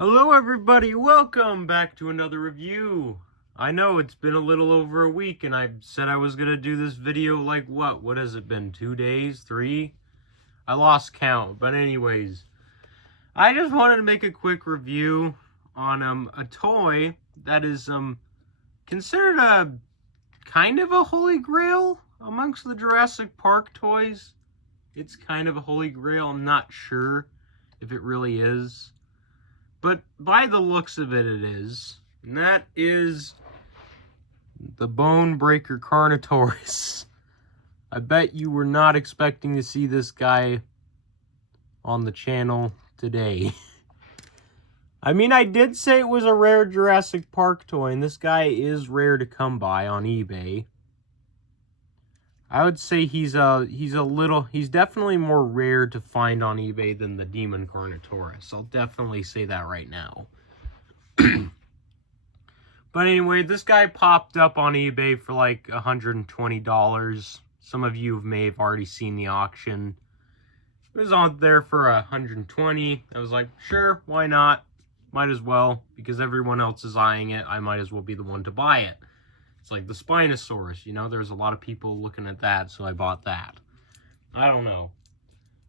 Hello everybody, welcome back to another review. I know it's been a little over a week and I said I was going to do this video like what has it been, 2 days, 3? I lost count, but anyways. I just wanted to make a quick review on a toy that is considered a kind of a holy grail amongst the Jurassic Park toys. It's kind of a holy grail, I'm not sure if it really is. But by the looks of it, it is. And that is the Bone Breaker Carnotaurus. I bet you were not expecting to see this guy on the channel today. I mean, I did say it was a rare Jurassic Park toy, and this guy is rare to come by on eBay. I would say he's definitely more rare to find on eBay than the Demon Carnotaurus. I'll definitely say that right now. But anyway, this guy popped up on eBay for like $120. Some of you may have already seen the auction. It was on there for $120. I was like, sure, why not? Might as well, because everyone else is eyeing it. I might as well be the one to buy it. It's like the Spinosaurus, you know, there's a lot of people looking at that, so I bought that. I don't know.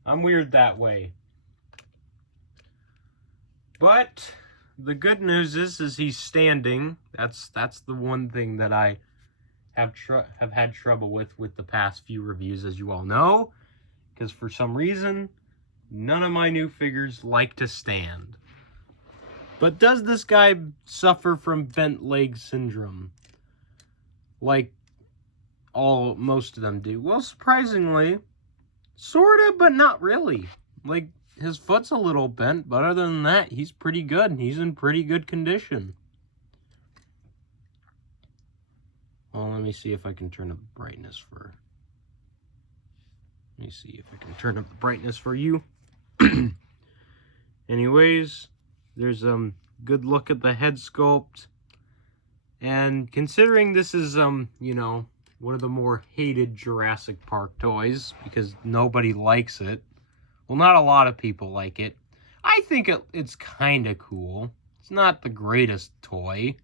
I'm weird that way. But the good news is he's standing. That's the one thing that I have had trouble with the past few reviews, as you all know, because for some reason none of my new figures like to stand. But does this guy suffer from bent leg syndrome? Like most of them do. Well, surprisingly, sorta, but not really. Like, his foot's a little bent, but other than that, he's pretty good. He's in pretty good condition. Well, let me see if I can turn up the brightness for... Let me see if I can turn up the brightness for you. Anyways, there's a good look at the head sculpt. And considering this is, you know, one of the more hated Jurassic Park toys, because nobody likes it. Well, not a lot of people like it. I think it's kind of cool. It's not the greatest toy.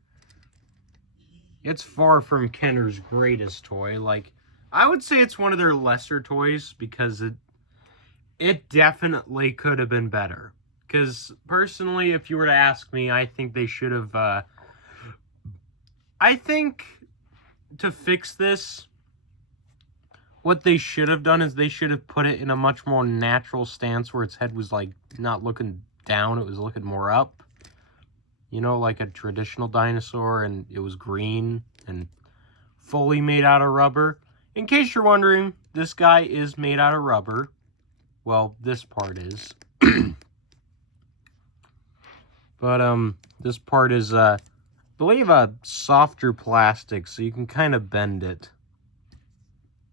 It's far from Kenner's greatest toy. Like, I would say it's one of their lesser toys, because it definitely could have been better. Because, personally, if you were to ask me, I think they should have, I think to fix this, what they should have done is they should have put it in a much more natural stance where its head was like not looking down, it was looking more up. You know, like a traditional dinosaur, and it was green and fully made out of rubber. In case you're wondering, this guy is made out of rubber. Well, this part is. But this part is I believe a softer plastic, so you can kind of bend it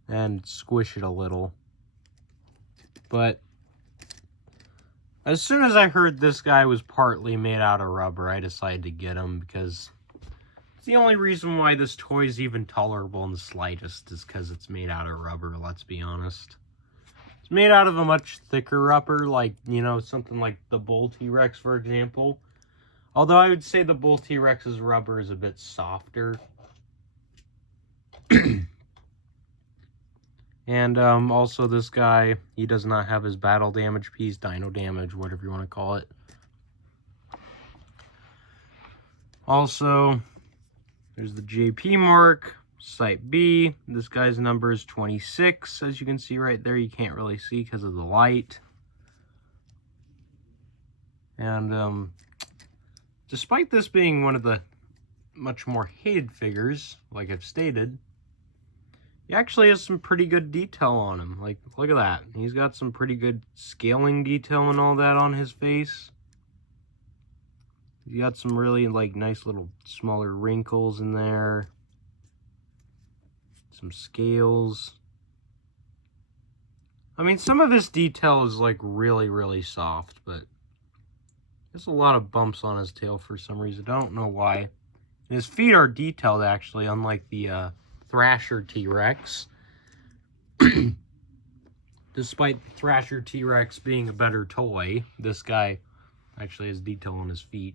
and squish it a little. But as soon as I heard this guy was partly made out of rubber, I decided to get him, because it's the only reason why this toy is even tolerable in the slightest is because it's made out of rubber, let's be honest. It's made out of a much thicker rubber, like, you know, something like the Bull T-Rex, for example. Although I would say the Bull T-Rex's rubber is a bit softer. And also this guy, he does not have his battle damage piece, dino damage, whatever you want to call it. Also, there's the JP mark, Site B. This guy's number is 26, as you can see right there. You can't really see because of the light. And despite this being one of the much more hated figures, like I've stated, he actually has some pretty good detail on him. Like, look at that. He's got some pretty good scaling detail and all that on his face. He's got some really, like, nice little smaller wrinkles in there. Some scales. I mean, some of this detail is, like, really, really soft, but there's a lot of bumps on his tail for some reason. I don't know why. And his feet are detailed, actually, unlike the Thrasher T-Rex. Despite the Thrasher T-Rex being a better toy, this guy Actually has detail on his feet.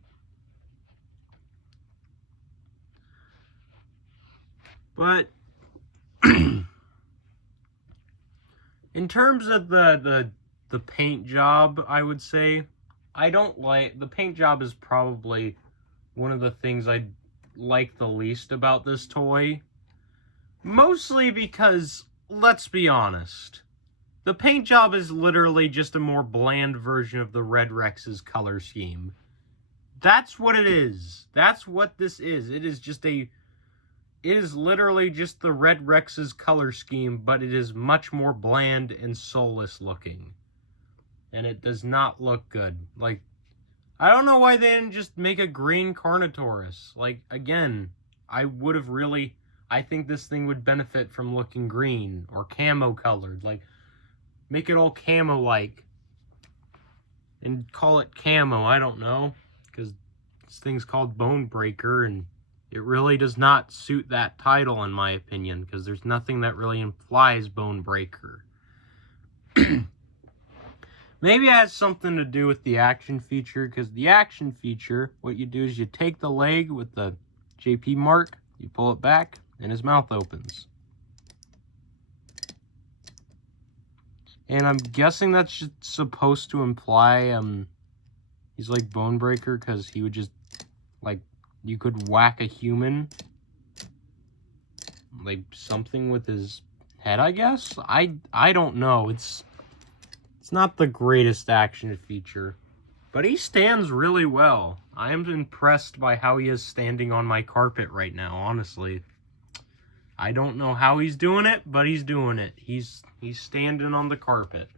But in terms of the paint job, I would say I don't like the paint job. Is probably one of the things I like the least about this toy. Mostly because, let's be honest, the paint job is literally just a more bland version of the Red Rex's color scheme. That's what it is. That's what this is. It is literally just the Red Rex's color scheme, but it is much more bland and soulless looking. And it does not look good. Like, I don't know why they didn't just make a green Carnotaurus. Like, again, I think this thing would benefit from looking green or camo colored. Like, make it all camo-like. And call it camo, I don't know. Because this thing's called Bone Breaker, and it really does not suit that title, in my opinion. Because there's nothing that really implies Bone Breaker. Maybe it has something to do with the action feature. Because the action feature, what you do is you take the leg with the JP mark, you pull it back, and his mouth opens. And I'm guessing that's just supposed to imply he's like Bone Breaker, because he would just, like, you could whack a human, like, something with his head, I guess? I don't know. It's not the greatest action feature, but he stands really well. I am impressed by how he is standing on my carpet right now, honestly. I don't know how he's doing it, but he's doing it. He's standing on the carpet.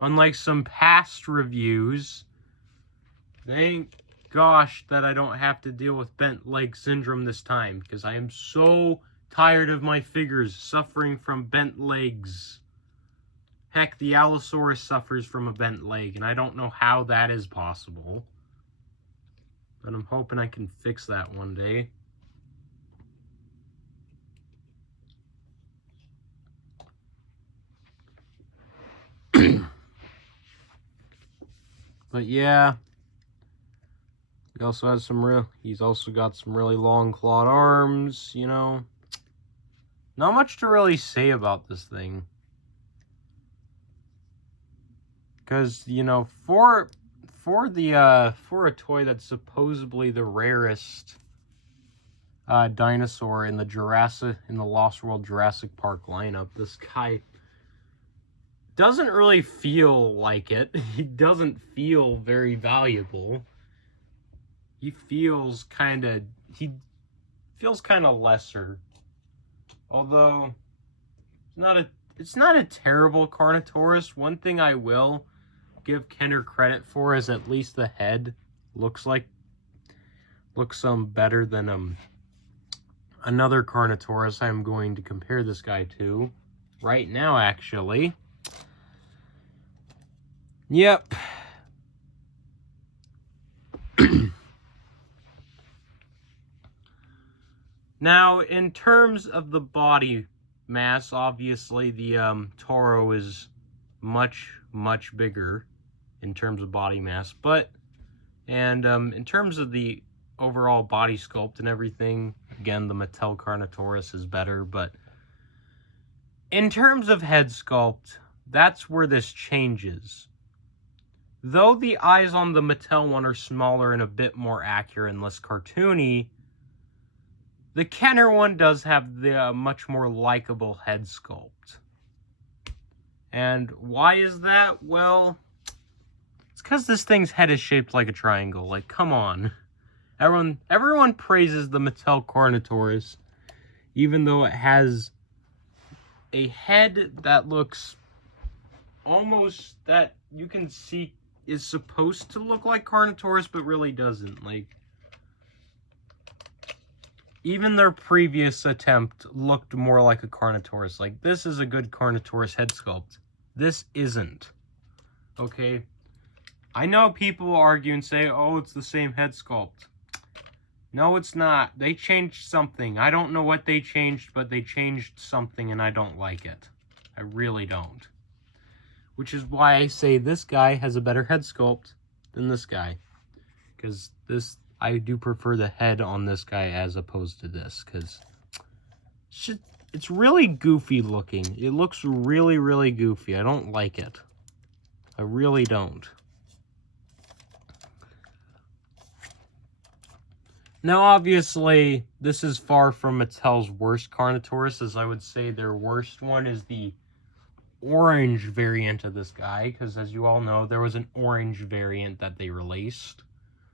Unlike some past reviews, thank gosh that I don't have to deal with bent leg syndrome this time, because I am so tired of my figures suffering from bent legs. Heck, the Allosaurus suffers from a bent leg, and I don't know how that is possible. But I'm hoping I can fix that one day. But yeah, he also has he's also got some really long clawed arms, you know. Not much to really say about this thing. Because, you know, for a toy that's supposedly the rarest dinosaur in the Lost World Jurassic Park lineup, this guy doesn't really feel like it. He doesn't feel very valuable. He feels kind of lesser. Although it's not a terrible Carnotaurus. One thing I will give Kenner credit for is at least the head looks better than another Carnotaurus I'm going to compare this guy to right now, actually. Yep. Now, in terms of the body mass, obviously the Toro is much bigger in terms of body mass, and in terms of the overall body sculpt and everything, again, the Mattel Carnotaurus is better, but in terms of head sculpt, that's where this changes. Though the eyes on the Mattel one are smaller and a bit more accurate and less cartoony, the Kenner one does have the much more likable head sculpt. And why is that? Well, it's because this thing's head is shaped like a triangle. Like, come on. Everyone praises the Mattel Carnotaurus, even though it has a head that looks almost, that you can see is supposed to look like Carnotaurus, but really doesn't. Like, even their previous attempt looked more like a Carnotaurus. Like, this is a good Carnotaurus head sculpt. This isn't. Okay? I know people argue and say, oh, it's the same head sculpt. No, it's not. They changed something. I don't know what they changed, but they changed something and I don't like it. I really don't. which is why I say this guy has a better head sculpt than this guy. Because this, I do prefer the head on this guy as opposed to this, because it's really goofy looking. It looks really, really goofy. I don't like it. I really don't. Now, obviously, this is far from Mattel's worst Carnotaurus, as I would say their worst one is the orange variant of this guy, because as you all know, there was an orange variant that they released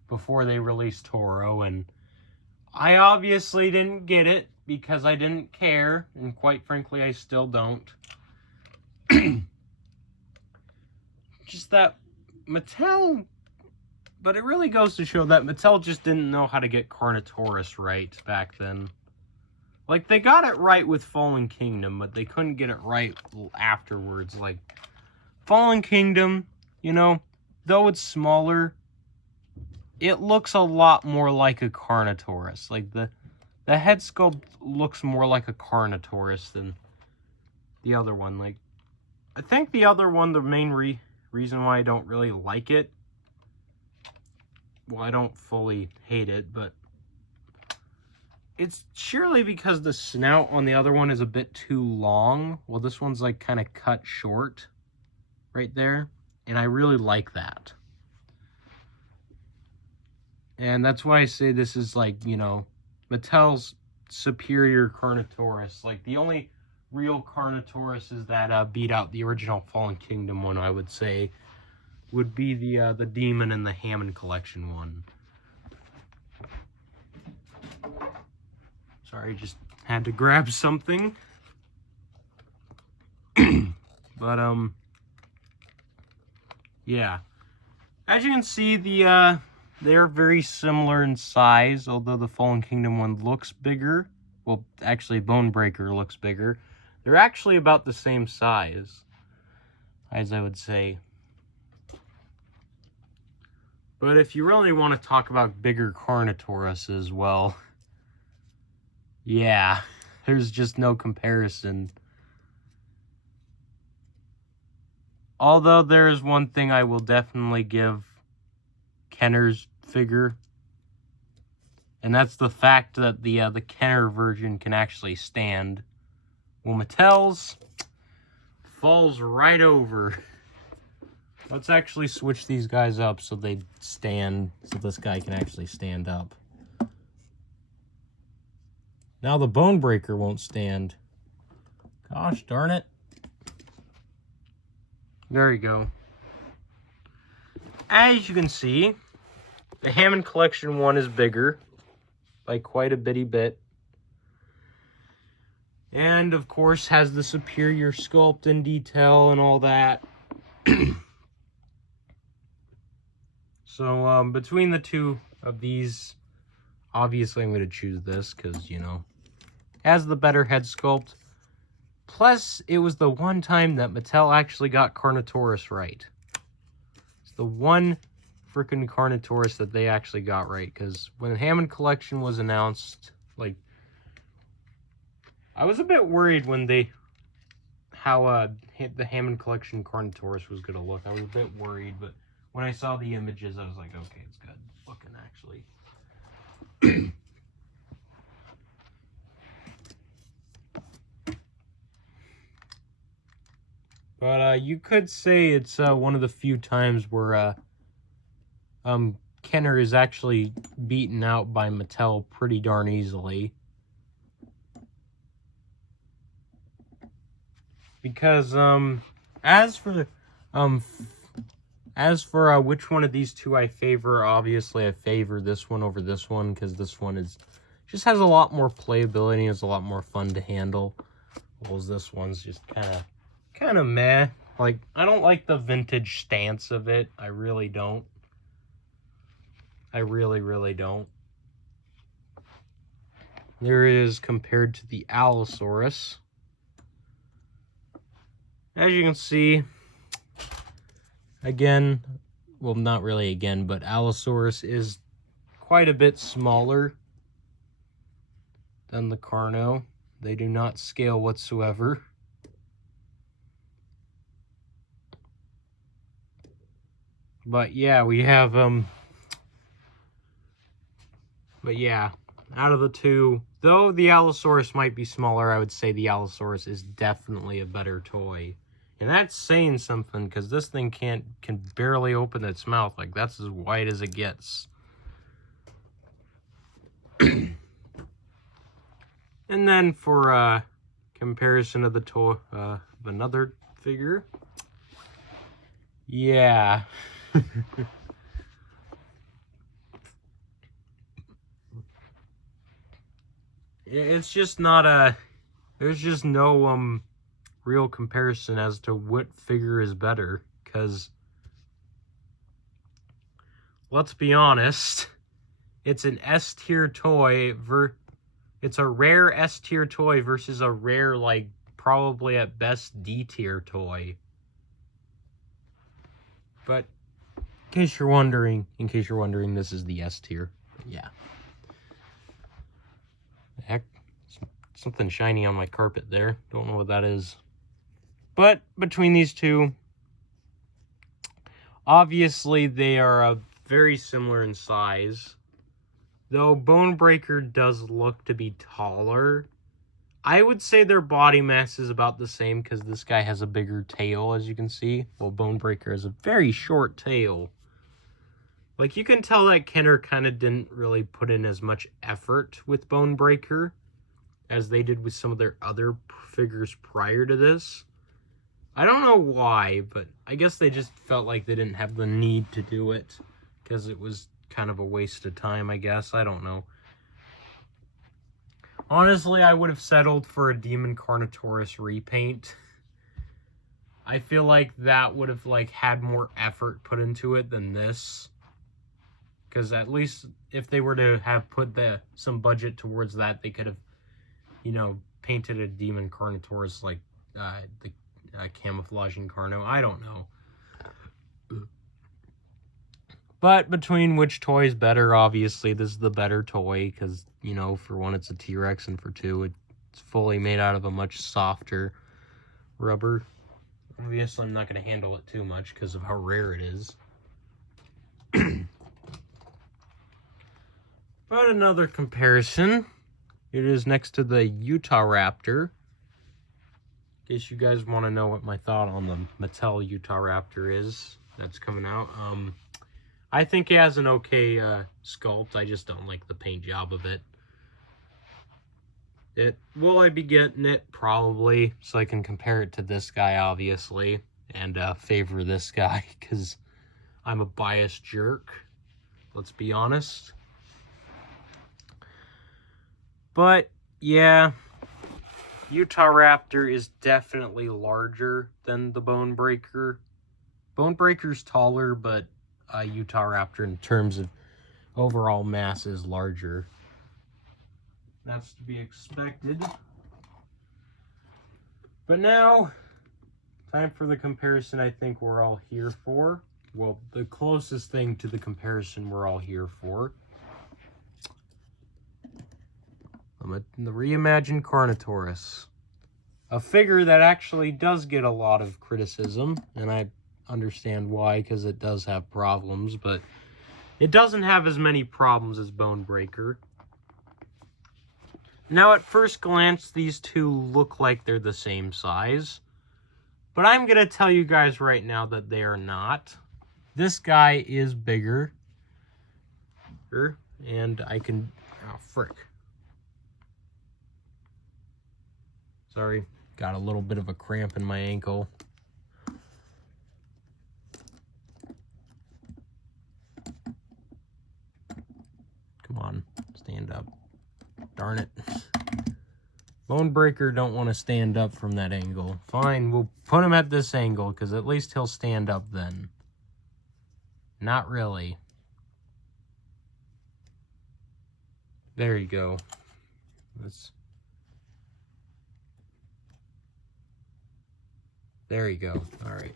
before they released Toro, and I obviously didn't get it because I didn't care, and quite frankly, I still don't. Just that Mattel... But it really goes to show that Mattel just didn't know how to get Carnotaurus right back then. Like, they got it right with Fallen Kingdom, but they couldn't get it right afterwards. Like, Fallen Kingdom, you know, though it's smaller, it looks a lot more like a Carnotaurus. Like, the head sculpt looks more like a Carnotaurus than the other one. Like, I think the other one, the main reason why I don't really like it, well, I don't fully hate it, but it's surely because the snout on the other one is a bit too long. Well, this one's like kind of cut short right there, and I really like that. And that's why I say this is like, you know, Mattel's superior Carnotaurus. Like, the only real Carnotaurus is that beat out the original Fallen Kingdom one, I would say, would be the Demon and the Hammond Collection one. Sorry, just had to grab something. But, yeah. As you can see, they're very similar in size, although the Fallen Kingdom one looks bigger. Well, actually, Bone Breaker looks bigger. They're actually about the same size, as I would say. But if you really want to talk about bigger Carnotauruses, well, yeah, there's just no comparison. Although there is one thing I will definitely give Kenner's figure, and that's the fact that the Kenner version can actually stand. Well, Mattel's falls right over. Let's actually switch these guys up so they stand, so this guy can actually stand up. Now the Bone Breaker won't stand. Gosh darn it. There you go. As you can see, the Hammond Collection one is bigger by quite a bitty bit. And, of course, has the superior sculpt and detail and all that. So, between the two of these, obviously I'm going to choose this because, you know, has the better head sculpt. Plus, it was the one time that Mattel actually got Carnotaurus right. It's the one freaking Carnotaurus that they actually got right. Because when the Hammond Collection was announced, like, I was a bit worried when how the Hammond Collection Carnotaurus was going to look. I was a bit worried, but when I saw the images, I was like, okay, it's good looking, actually. But you could say it's one of the few times where Kenner is actually beaten out by Mattel pretty darn easily. Because as for which one of these two I favor, obviously I favor this one over this one because this one just has a lot more playability and is a lot more fun to handle. Whereas this one's just kind of meh. Like, I don't like the vintage stance of it. I really don't. I really, really don't. There it is compared to the Allosaurus. As you can see, again, well, not really again, but Allosaurus is quite a bit smaller than the Carno. They do not scale whatsoever. But yeah, we have, but yeah, out of the two, though the Allosaurus might be smaller, I would say the Allosaurus is definitely a better toy. And that's saying something, because this thing can barely open its mouth. Like, that's as wide as it gets. And then for comparison of the toy of another figure, yeah. It's just not a, there's just no real comparison as to what figure is better, because let's be honest, it's an S tier toy it's a rare S tier toy versus a rare, like, probably at best D tier toy. But in case you're wondering, this is the S tier. Yeah. Heck, something shiny on my carpet there. Don't know what that is. But between these two, obviously they are very similar in size. Though Bonebreaker does look to be taller. I would say their body mass is about the same because this guy has a bigger tail, as you can see. While Bonebreaker has a very short tail. Like, you can tell that Kenner kind of didn't really put in as much effort with Bonebreaker as they did with some of their other figures prior to this. I don't know why, but I guess they just felt like they didn't have the need to do it because it was kind of a waste of time, I guess. I don't know. Honestly, I would have settled for a Demon Carnotaurus repaint. I feel like that would have, like, had more effort put into it than this. Because at least if they were to have put some budget towards that, they could have, you know, painted a Demon Carnotaurus like the camouflaging Carno. I don't know. But between which toy is better, obviously this is the better toy. Because, you know, for one, it's a T-Rex, and for two, it's fully made out of a much softer rubber. Obviously, I'm not going to handle it too much because of how rare it is. But another comparison, it is next to the Utahraptor. In case you guys want to know what my thought on the Mattel Utahraptor is, that's coming out. I think it has an okay sculpt. I just don't like the paint job of it. Will I be getting it? Probably, so I can compare it to this guy, obviously, and favor this guy, because I'm a biased jerk. Let's be honest. But, yeah, Utahraptor is definitely larger than the Bonebreaker. Bonebreaker's taller, but Utahraptor, in terms of overall mass, is larger. That's to be expected. But now, time for the comparison I think we're all here for. Well, the closest thing to the comparison we're all here for. The reimagined Carnotaurus. A figure that actually does get a lot of criticism, and I understand why, because it does have problems, but it doesn't have as many problems as Bonebreaker. Now, at first glance, these two look like they're the same size, but I'm going to tell you guys right now that they are not. This guy is bigger, and I can... Oh, frick. Sorry, got a little bit of a cramp in my ankle. Come on, stand up. Darn it. Bonebreaker don't want to stand up from that angle. Fine, we'll put him at this angle, because at least he'll stand up then. Not really. There you go. There you go. All right.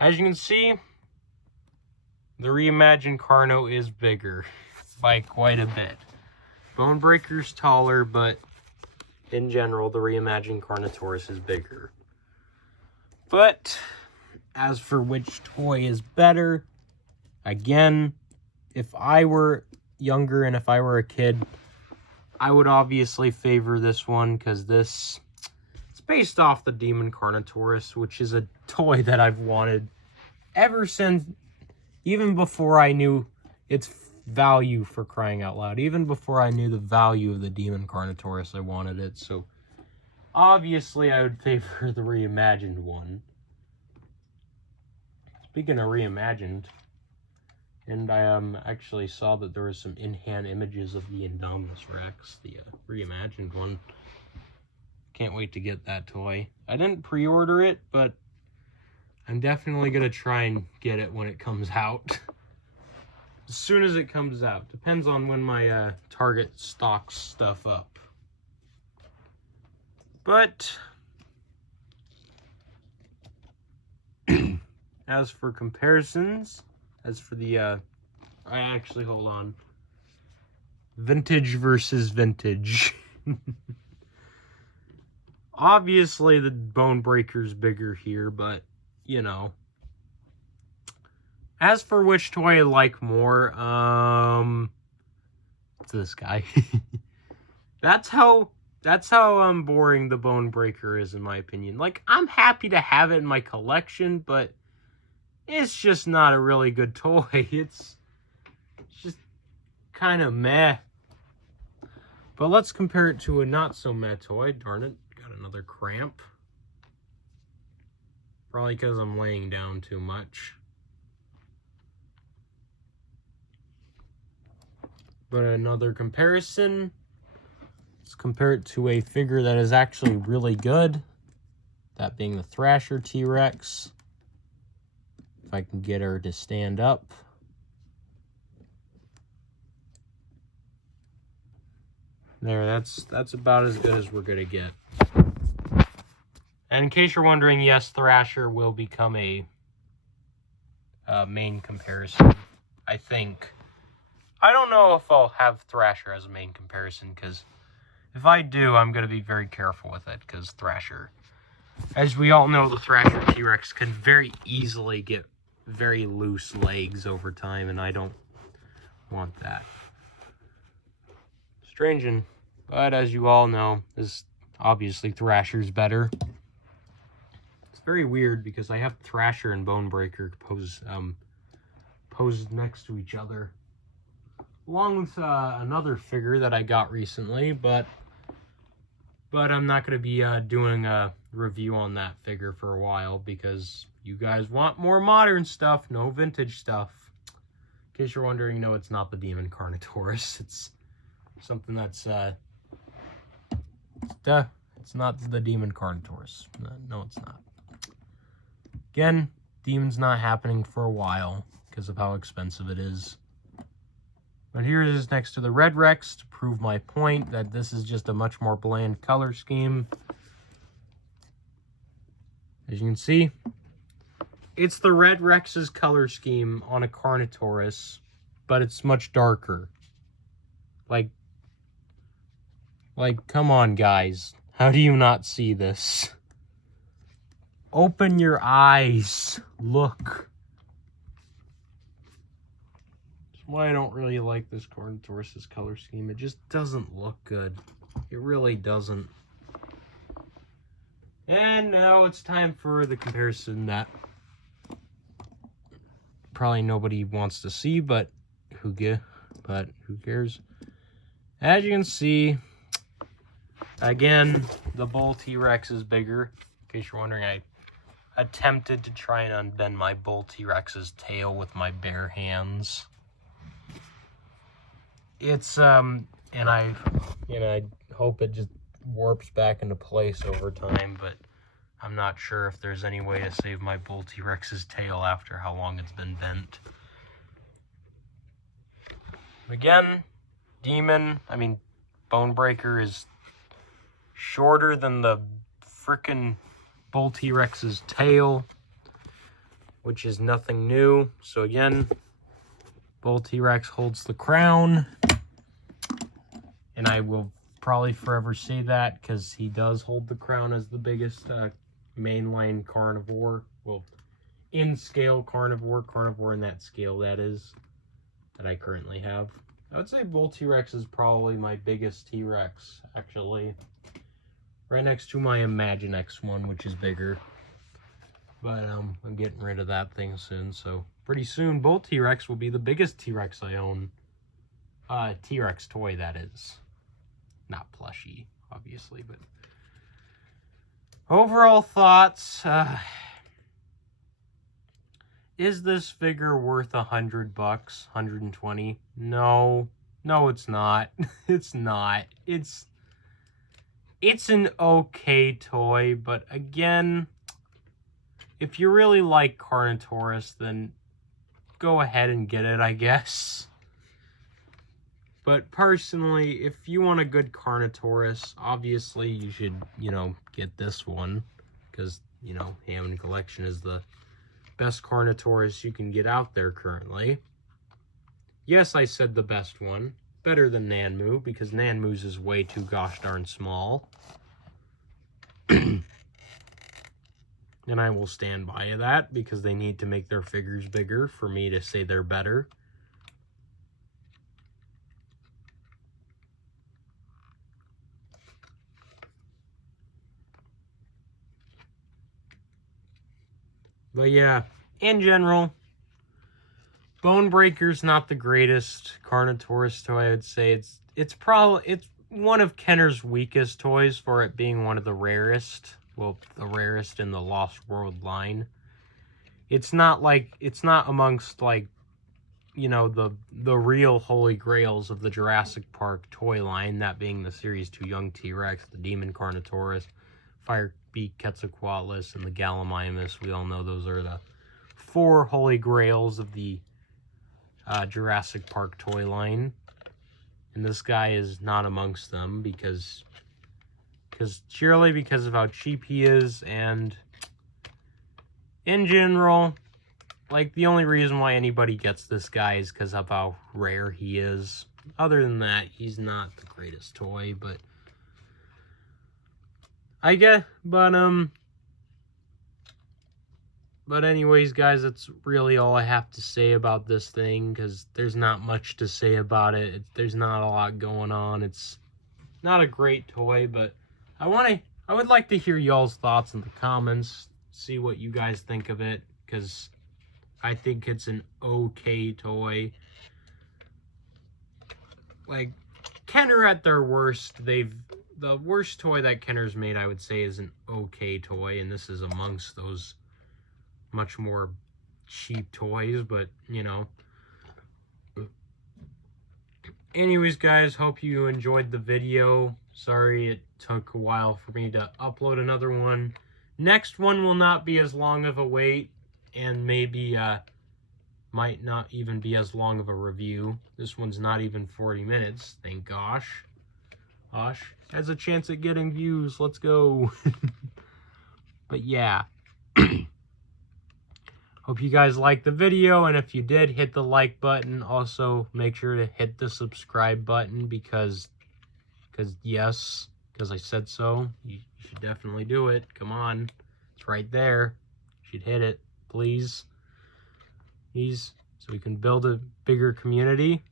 As you can see, the reimagined Carno is bigger by quite a bit. Bonebreaker's taller, but in general, the reimagined Carnotaurus is bigger. But As for which toy is better, again, if I were younger and if I were a kid, I would obviously favor this one because it's based off the Demon Carnotaurus, which is a toy that I've wanted ever since, even before I knew its value, for crying out loud. Even before I knew the value of the Demon Carnotaurus, I wanted it. So obviously I would favor the reimagined one. Speaking of reimagined, and I actually saw that there was some in-hand images of the Indominus Rex, the reimagined one. Can't wait to get that toy. I didn't pre-order it, but I'm definitely going to try and get it when it comes out. As soon as it comes out. Depends on when my Target stocks stuff up. But as for comparisons, as for the hold on. Vintage versus vintage. Obviously, the Bone Breaker's bigger here, but, you know. As for which toy I like more, it's this guy. That's how boring the Bone Breaker is, in my opinion. Like, I'm happy to have it in my collection, but it's just not a really good toy. It's just kind of meh. But let's compare it to a not-so-meh toy. Darn it, got another cramp. Probably because I'm laying down too much. But another comparison, let's compare it to a figure that is actually really good. That being the Thrasher T-Rex. If I can get her to stand up. There, that's about as good as we're gonna get. And in case you're wondering, yes, Thrasher will become a main comparison, I think. I don't know if I'll have Thrasher as a main comparison, because if I do, I'm going to be very careful with it, because Thrasher, as we all know, the Thrasher T-Rex can very easily get very loose legs over time, and I don't want that. Strange, but as you all know, this obviously Thrasher's better. It's very weird, because I have Thrasher and Bone Breaker posed next to each other, along with another figure that I got recently, but I'm not going to be doing a review on that figure for a while, because you guys want more modern stuff, no vintage stuff. In case you're wondering, no, it's not the Demon Carnotaurus. It's something that's it's not the Demon Carnotaurus. No, it's not. Again, Demon's not happening for a while because of how expensive it is. But here it is next to the Red Rex to prove my point that this is just a much more bland color scheme. As you can see, it's the Red Rex's color scheme on a Carnotaurus, but it's much darker. Like, come on, guys. How do you not see this? Open your eyes. Look. Why I don't really like this Carnotaurus' color scheme. It just doesn't look good. It really doesn't. And now it's time for the comparison that probably nobody wants to see, but who cares? As you can see, again, the Bull T-Rex is bigger. In case you're wondering, I attempted to try and unbend my Bull T-Rex's tail with my bare hands. It's, and I hope it just warps back into place over time, but I'm not sure if there's any way to save my Bull T-Rex's tail after how long it's been bent. Again, Bone Breaker is shorter than the frickin' Bull T-Rex's tail, which is nothing new. So again, Bull T-Rex holds the crown, and I will probably forever say that because he does hold the crown as the biggest mainline carnivore. Well, in scale carnivore in that scale, that is, that I currently have. I would say Bull T-Rex is probably my biggest T-Rex, actually. Right next to my Imaginext one, which is bigger. But I'm getting rid of that thing soon, so pretty soon Bull T-Rex will be the biggest T-Rex I own. T-Rex toy, that is. Not plushie, obviously, but... Overall thoughts, is this figure worth $100, $120? No. No, it's not. It's not. It's an okay toy, but again, if you really like Carnotaurus, then go ahead and get it, I guess. But personally, if you want a good Carnotaurus, obviously you should, you know, get this one. Because, you know, Hammond Collection is the best Carnotaurus you can get out there currently. Yes, I said the best one. Better than Nanmu, because Nanmu's is way too gosh darn small. And I will stand by that, because they need to make their figures bigger for me to say they're better. But yeah, in general, Bonebreaker's not the greatest Carnotaurus toy, I would say. It's one of Kenner's weakest toys for it being one of the rarest. Well, the rarest in the Lost World line. It's not amongst, like, you know, the real holy grails of the Jurassic Park toy line, that being the Series 2 Young T-Rex, the Demon Carnotaurus, Firebeak Quetzalcoatlus, and the Gallimimus. We all know those are the 4 holy grails of the Jurassic Park toy line. And this guy is not amongst them surely because of how cheap he is, and in general, like, the only reason why anybody gets this guy is because of how rare he is. Other than that, he's not the greatest toy, but I guess, but anyways, guys, that's really all I have to say about this thing, because there's not much to say about it. There's not a lot going on. It's not a great toy, but I would like to hear y'all's thoughts in the comments, see what you guys think of it, because I think it's an okay toy. Like, Kenner at their worst, the worst toy that Kenner's made, I would say, is an okay toy, and this is amongst those much more cheap toys, but, you know. Anyways, guys, hope you enjoyed the video. Sorry it took a while for me to upload another one. Next one will not be as long of a wait, and maybe might not even be as long of a review. This one's not even 40 minutes, thank gosh. Gosh, has a chance at getting views, let's go. But yeah. Hope you guys liked the video, and if you did, hit the like button. Also, make sure to hit the subscribe button, because I said so. You should definitely do it. Come on. It's right there. You should hit it, please. So we can build a bigger community,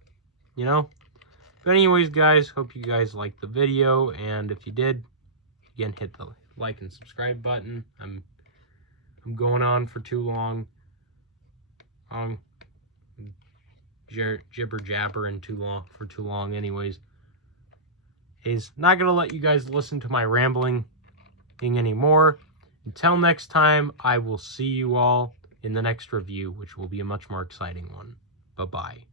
you know? But anyways, guys, hope you guys liked the video, and if you did, again, hit the like and subscribe button. I'm going on for too long. Jibber jabbering for too long. Anyways, he's not gonna let you guys listen to my rambling anymore. Until next time, I will see you all in the next review, which will be a much more exciting one. Bye bye.